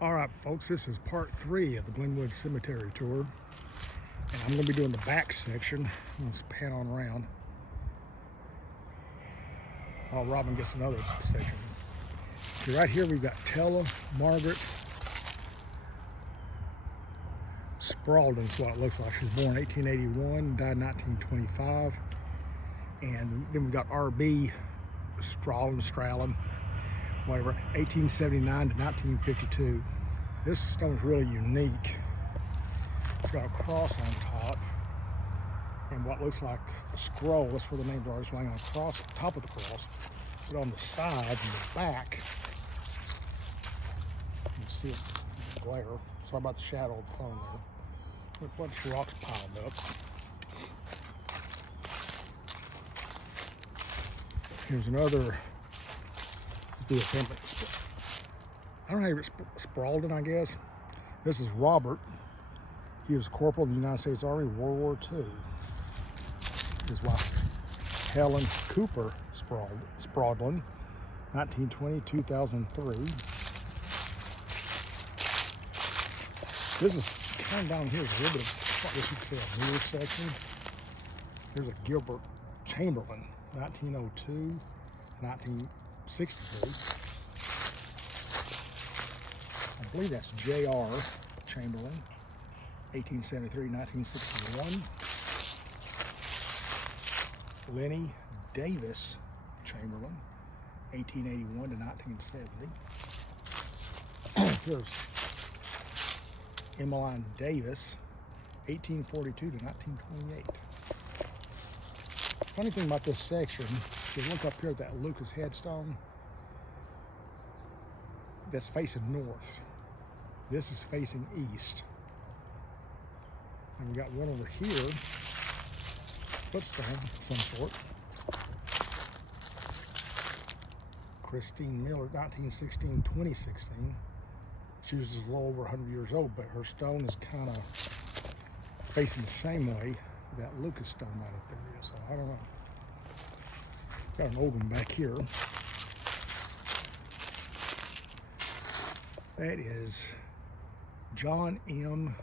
All right, folks, this is part 3 of the Glenwood Cemetery tour. And I'm going to be doing the back section. Let's pan on around. While Robin gets another section. So right here we've got Tella Margaret Spaulding is what it looks like. She was born in 1881, died in 1925. And then we've got R.B. Strallen, whatever, 1879 to 1952. This stone's really unique. It's got a cross on top and what looks like a scroll. That's where the names are. It's laying on the top of the cross. But on the sides and the back, you can see it in the glare. Sorry about the shadow of the phone there. A bunch of rocks piled up. Here's another. I don't know how it's Spaulding, I guess. This is Robert. He was a corporal in the United States Army, World War II. His wife, Helen Cooper Spaulding, 1920-2003. This is kind of down here. There's a little bit of, I guess you could say, a newer section. Here's a Gilbert Chamberlain, 1902, 1963. I believe that's J.R. Chamberlain, 1873-1961. Lenny Davis Chamberlain, 1881 to 1970. Here's Emmeline Davis, 1842 to 1928. Funny thing about this section, if you look up here at that Lucas headstone, that's facing north. This is facing east. And we got one over here, footstone of some sort. Christine Miller, 1916-2016. She was a little over 100 years old, but her stone is kind of facing the same way that Lucas stone right up there is. So I don't know. Got an old one back here. That is John M.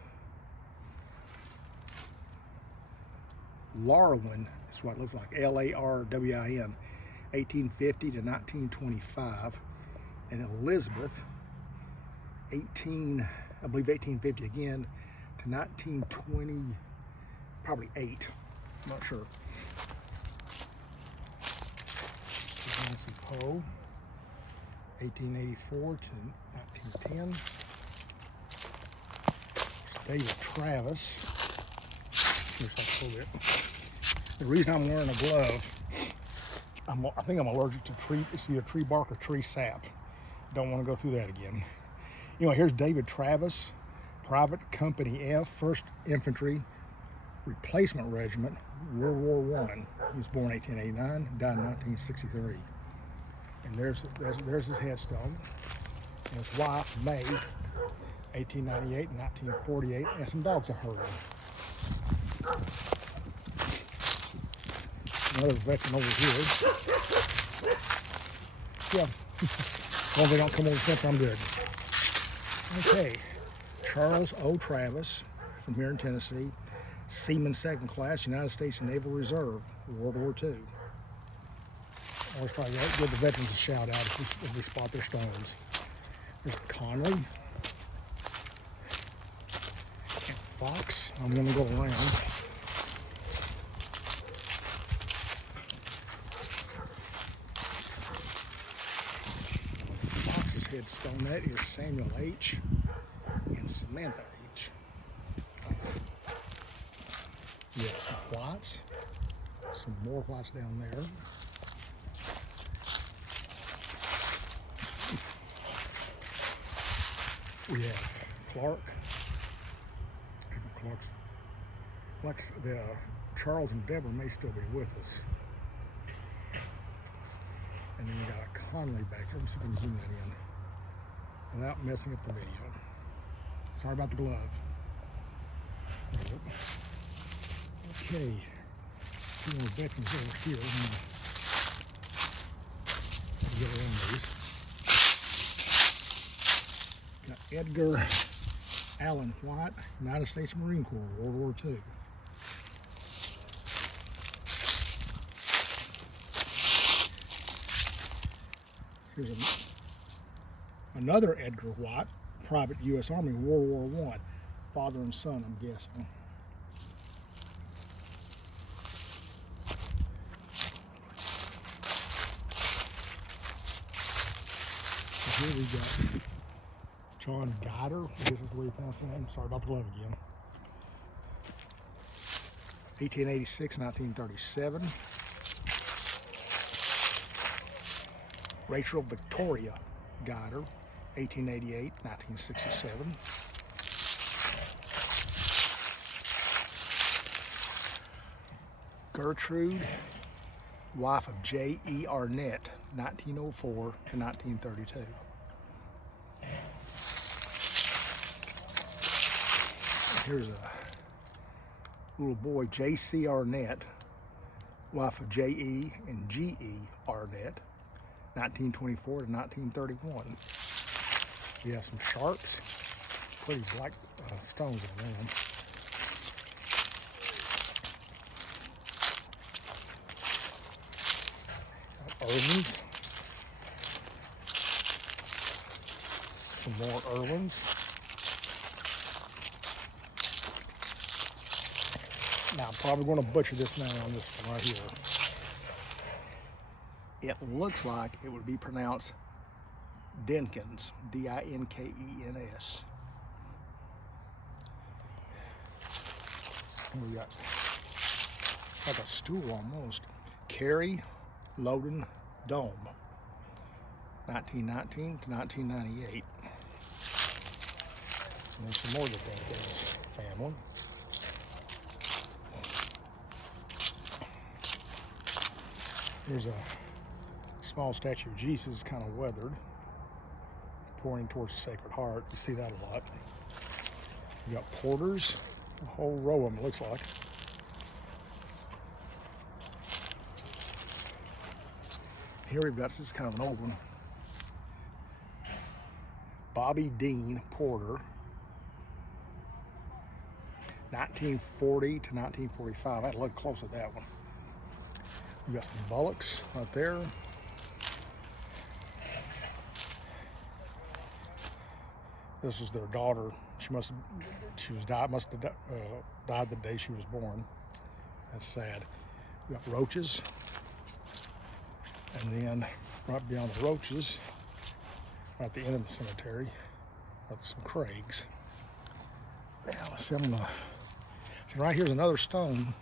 Larwin, that's what it looks like, Larwin, 1850 to 1925, and Elizabeth, I believe 1850 again, to 1920, probably 8, I'm not sure. Nancy Poe, 1884 to 1910. David Travis. The reason I'm wearing a glove, I think I'm allergic to it's either tree bark or tree sap. Don't want to go through that again. Anyway, here's David Travis, Private Company F, 1st Infantry Replacement Regiment, World War I. He was born in 1889, died in 1963. And there's his headstone. And his wife, May, 1898 and 1948, and some dogs of her. Another veteran over here. Yeah, as long as they don't come over the fence, I'm good. Okay, Charles O. Travis from here in Tennessee, Seaman 2nd Class, United States Naval Reserve, World War II. Always try to give the veterans a shout out if we spot their stones. There's Conley. And Fox. I'm going to go around. Fox's headstone, that is Samuel H. and Samantha H. We have some whites. Some more whites down there. We have Clark. Charles and Deborah may still be with us. And then we got a Conley back there. I'm just going to zoom that in without messing up the video. Sorry about the glove. Okay. Two more veterans over here. Get around these. Got Edgar Allen White, United States Marine Corps, World War II. Here's another Edgar White, Private U.S. Army, World War I. Father and son, I'm guessing. Here we got John Guider. I guess that's the way you pronounce the name. Sorry about the love again. 1886, 1937. Rachel Victoria Guider, 1888, 1967. Gertrude, wife of J.E. Arnett, 1904 to 1932. Here's a little boy, J.C. Arnett, wife of J.E. and G.E. Arnett, 1924 to 1931. We have some sharps, pretty black stones in them. Irvins, some more Irvins. Now I'm probably going to butcher this name on this one right here. It looks like it would be pronounced Dinkins, D-I-N-K-E-N-S. We got like a stool almost. Carrie Loden Dome, 1919 to 1998. And there's some more of the Dinkins family. Here's a small statue of Jesus, kind of weathered, pointing towards the Sacred Heart. You see that a lot. You got porters, a whole row of them, it looks like. Here we've got, this is kind of an old one, Bobby Dean Porter, 1940 to 1945. I had to look close at that one. We got some bullocks right there. This is their daughter. Must have died the day she was born. That's sad. We got roaches. And then right beyond the roaches, right at the end of the cemetery, got some Craigs. Now let's see, see right here's another stone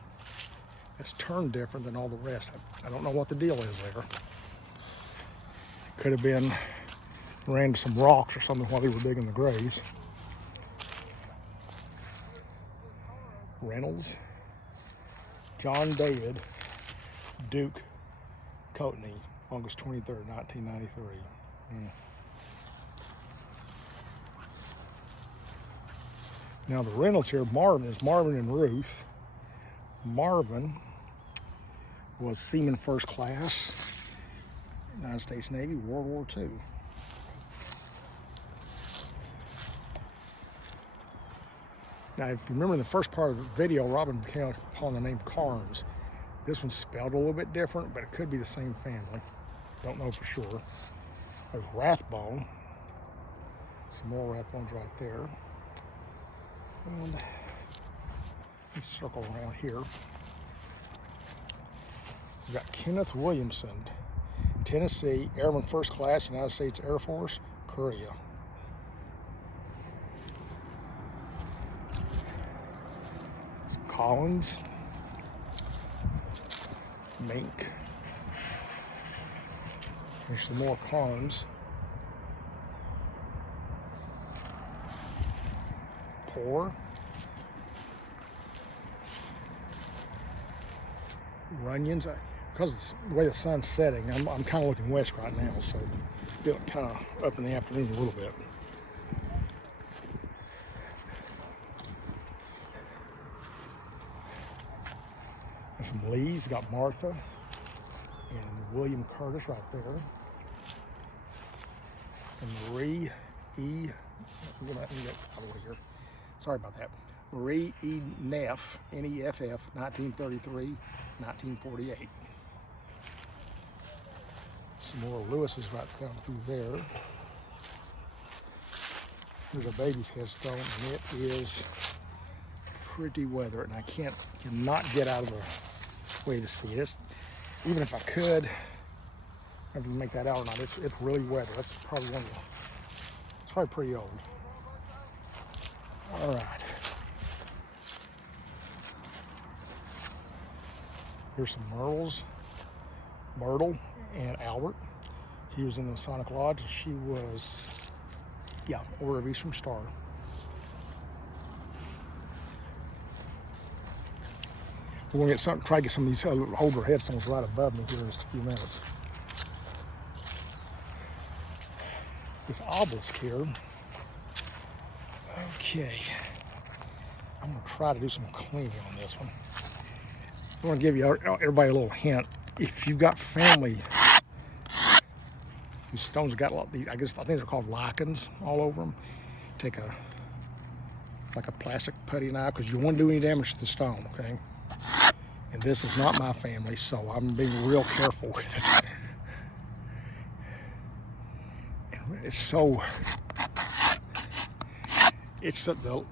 that's turned different than all the rest. I don't know what the deal is there. Could have been ran into some rocks or something while they were digging the graves. Reynolds, John David Duke Coatney, August 23rd, 1993. Now the Reynolds here, Marvin and Ruth. Marvin was Seaman First Class, United States Navy, World War II. Now, if you remember in the first part of the video, Robin came upon the name Carnes. This one's spelled a little bit different, but it could be the same family. Don't know for sure. There's Rathbone. Some more Rathbones right there. And let's circle around here. We've got Kenneth Williamson, Tennessee, Airman First Class, United States Air Force, Korea. Some Collins, Mink. There's some more Carnes. Poor. Runyons. Because of the way the sun's setting, I'm kind of looking west right now, so feeling kind of up in the afternoon a little bit. And some Lees, got Martha and William Curtis right there. And Marie E. Let me get out of here. Sorry about that. Marie E. Neff, N-E-F-F, 1933, 1948. Some more Lewis's right down through there. There's a baby's headstone, and it is pretty weathered, and I cannot get out of the way to see it. Even if I could, I don't know if you can make that out or not. It's really weathered. That's probably it's probably pretty old. All right. Here's some Myrtle and Albert. He was in the Masonic Lodge, and she was, yeah, Order of Eastern Star. We're going to try to get some of these older headstones right above me here in just a few minutes. This obelisk here. Okay. I'm going to try to do some cleaning on this one. I want to give you everybody a little hint. If you've got family, these stones have got a lot of these, I think they're called lichens all over them. Take like a plastic putty knife, because you don't want to do any damage to the stone, okay? And this is not my family, so I'm being real careful with it.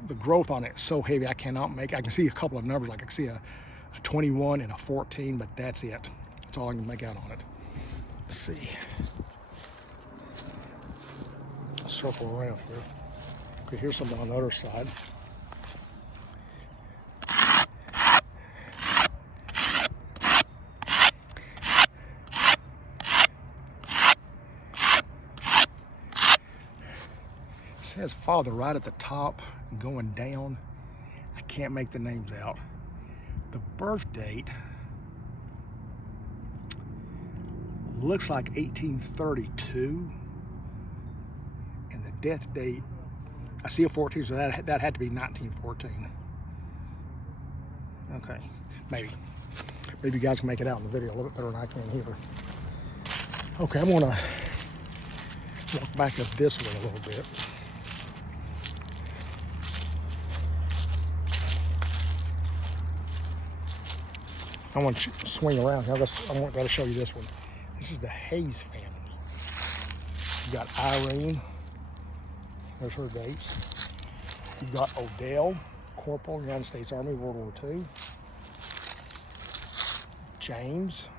The growth on it is so heavy I cannot make. I can see a couple of numbers, like I can see a 21 and a 14, but that's it. That's all I can make out on it. Let's see. Circle around here. Okay, here's something on the other side. It says Father right at the top and going down. I can't make the names out. The birth date looks like 1832, and the death date, I see a 14, so that had to be 1914. Okay, maybe you guys can make it out in the video a little bit better than I can here. Okay, I'm gonna walk back up this way a little bit. I want to swing around here. I got to show you this one. This is the Hayes family. You got Irene. There's her dates. You got Odell, Corporal, United States Army, World War II. James.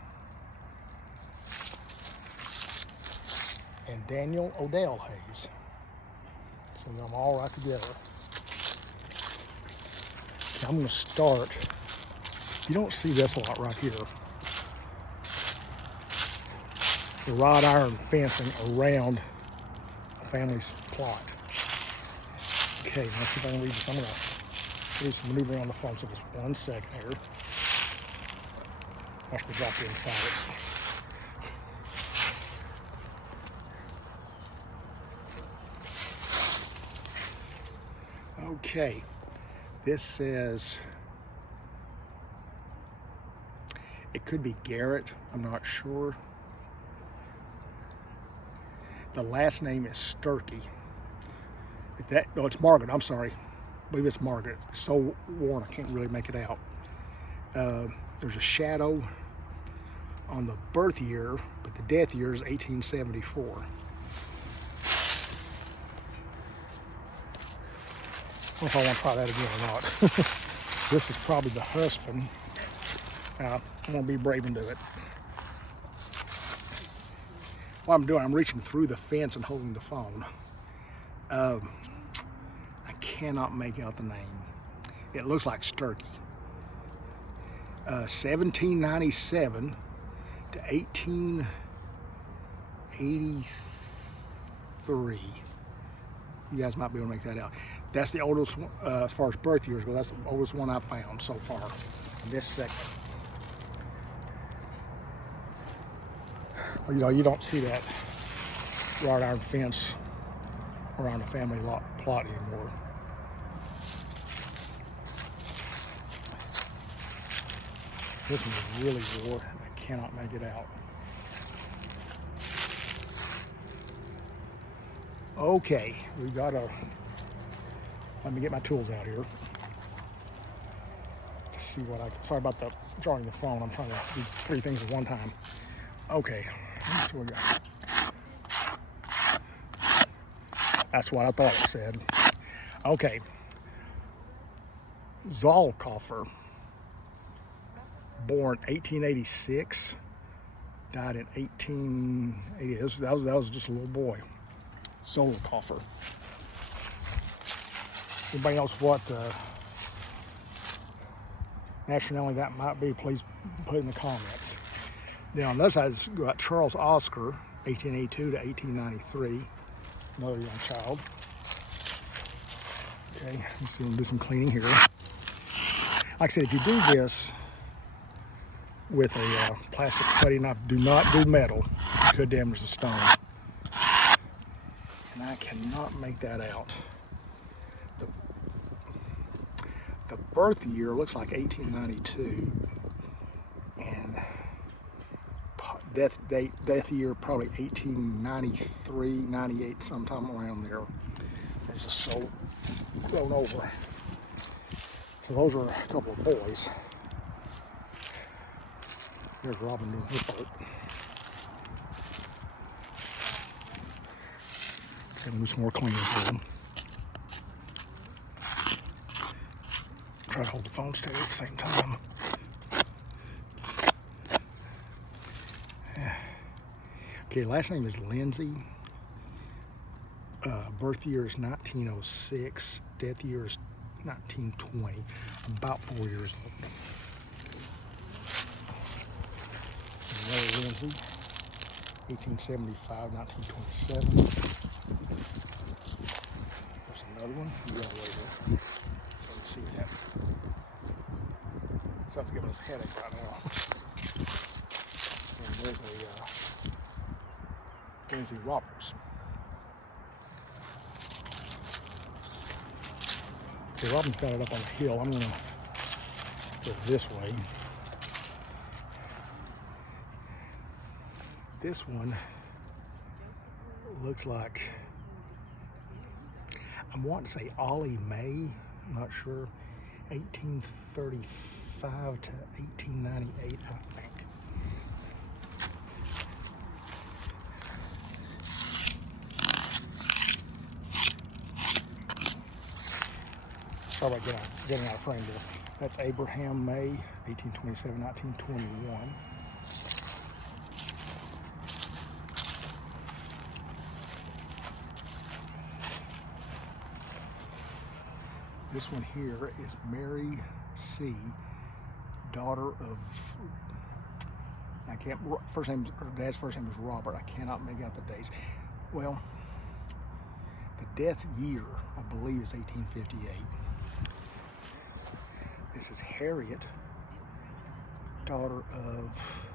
And Daniel Odell Hayes. So I'm all right together. Okay, I'm going to start. You don't see this a lot right here. The wrought iron fencing around the family's plot. Okay, let's see if I can read this. I'm going to do some maneuvering on the phone, so just 1 second here. Watch me drop you inside it. Okay, this says, it could be Garrett, I'm not sure. The last name is Sturkey. No, it's Margaret, I'm sorry. I believe it's Margaret. It's so worn I can't really make it out. There's a shadow on the birth year, but the death year is 1874. I don't know if I want to try that again or not. This is probably the husband. I'm going to be brave and do it. What I'm doing, I'm reaching through the fence and holding the phone. I cannot make out the name. It looks like Sturkey. 1797 to 1883. You guys might be able to make that out. That's the oldest one, as far as birth years go. That's the oldest one I've found so far in this section. You know, you don't see that wrought iron fence around the family plot anymore. This one is really worn. I cannot make it out. Okay, we gotta, let me get my tools out here. See what sorry about the drawing the phone. I'm trying to do 3 things at one time. Okay, let's see what we got. That's what I thought it said. Okay. Zollkoffer, born 1886, died in 1880. That was just a little boy. Zollkoffer. Anybody knows what nationality that might be? Please put in the comments. Then on the other side, it's got Charles Oscar, 1882 to 1893, another young child. Okay, let's do some cleaning here. Like I said, if you do this with a plastic cutting knife, do not do metal. It could damage the stone. And I cannot make that out. The birth year looks like 1892, and death year probably 1893, 98, sometime around there. It's just so grown over. So those are a couple of boys. Here's Robin doing his part. Gonna do some more cleaning for them. Try to hold the phone steady at the same time. Okay, last name is Lindsay. Birth year is 1906. Death year is 1920. About 4 years old. Another Lindsay, 1875, 1927. There's another one. You got right here. So let's see that. Sun's giving us a headache right now. And there's a Lindsay Roberts. Okay, Robin's got it up on the hill. I'm gonna go this way. This one looks like, I'm wanting to say Ollie May, I'm not sure, 1835 to 1898, I think. Sorry about getting out of frame there. That's Abraham May, 1827, 1921. This one here is Mary C., daughter of, her dad's first name is Robert. I cannot make out the dates. Well, the death year, I believe, is 1858. This is Harriet, daughter of,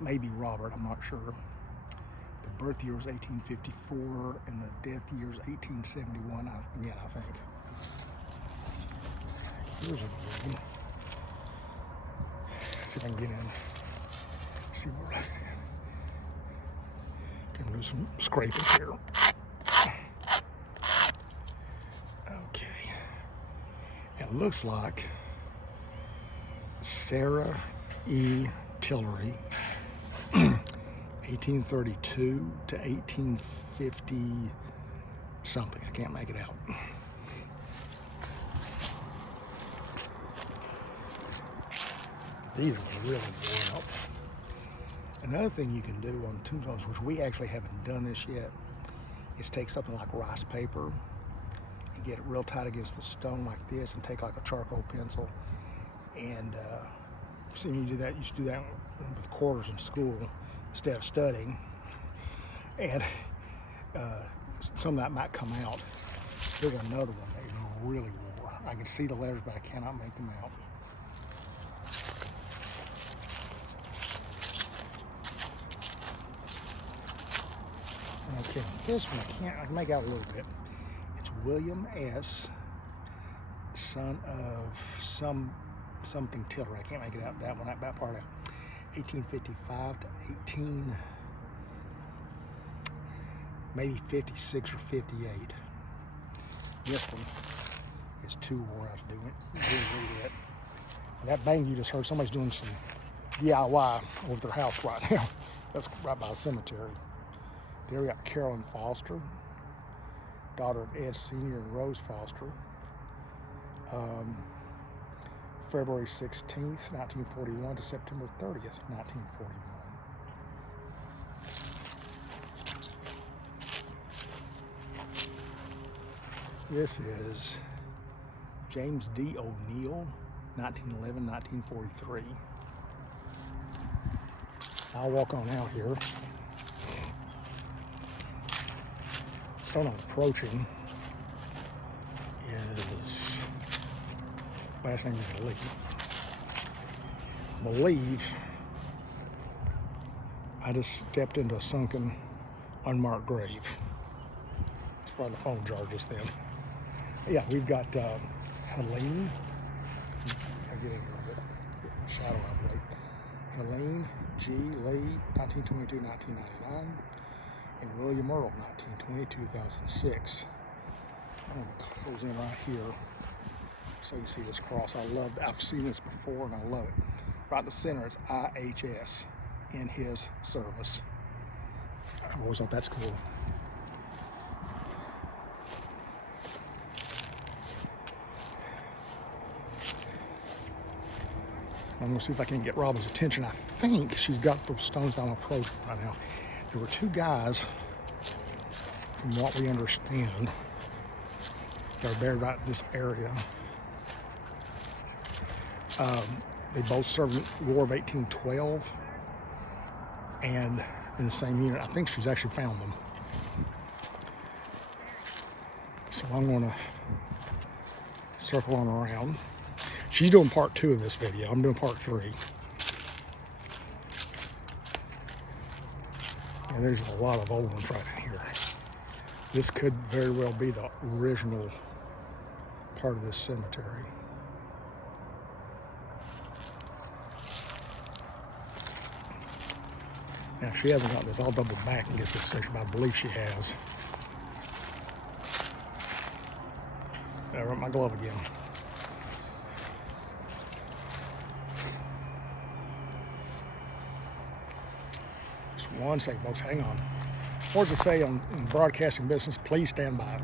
maybe Robert, I'm not sure. The birth year was 1854, and the death year is 1871, again, I think. Here's a good one. See if I can get in. See where I can do some scraping here. Okay. It looks like Sarah E. Tillery, 1832 to 1850 something. I can't make it out. These are really worn up. Another thing you can do on tombstones, which we actually haven't done this yet, is take something like rice paper and get it real tight against the stone like this, and take like a charcoal pencil. And so you do that. You should do that with quarters in school instead of studying. And some of that might come out. Here's another one that is really wore. I can see the letters, but I cannot make them out. Okay, this one I can make out a little bit. It's William S., son of something Tiller. I can't make it out, that part out. 1855 to maybe 56 or 58. This one is too worn out to do it. And that bang you just heard, somebody's doing some DIY over their house right now. That's right by a cemetery. There we got Carolyn Foster, daughter of Ed Sr. and Rose Foster. February 16th, 1941 to September 30th, 1941. This is James D. O'Neill, 1911-1943. I'll walk on out here. Someone approaching is, last name is Lee. Believe I just stepped into a sunken, unmarked grave. That's why the phone jar just then. Yeah, we've got Helene. I'll get in here a bit. Get my shadow out of the way. Helene G. Lee, 1922-1999. And William Earl, 1920-2006. I'm going to close in right here so you can see this cross. I've seen this before and I love it. Right in the center, it's IHS, in his service. I've always thought that's cool. I'm going to see if I can get Robin's attention. I think she's got those stones I'm approaching right now. There were two guys, from what we understand, that are buried right in this area. They both served in the War of 1812 and in the same unit. I think she's actually found them. So I'm going to circle on around. She's doing part 2 of this video. I'm doing part 3. And there's a lot of old ones right in here. This could very well be the original part of this cemetery. Now, she hasn't got this. I'll double back and get this section, but I believe she has. I wrote my glove again. Just one second, folks. Hang on. What does it say in broadcasting business? Please stand by.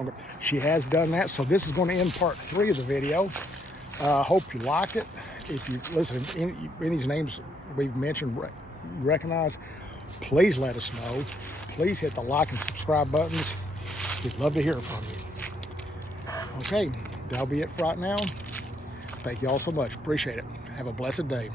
Okay. She has done that, so this is going to end part 3 of the video. Hope you liked it. If you listen, any of these names we've mentioned, recognize, please let us know. Please hit the like and subscribe buttons. We'd love to hear from you. Okay, that'll be it for right now. Thank you all so much. Appreciate it. Have a blessed day.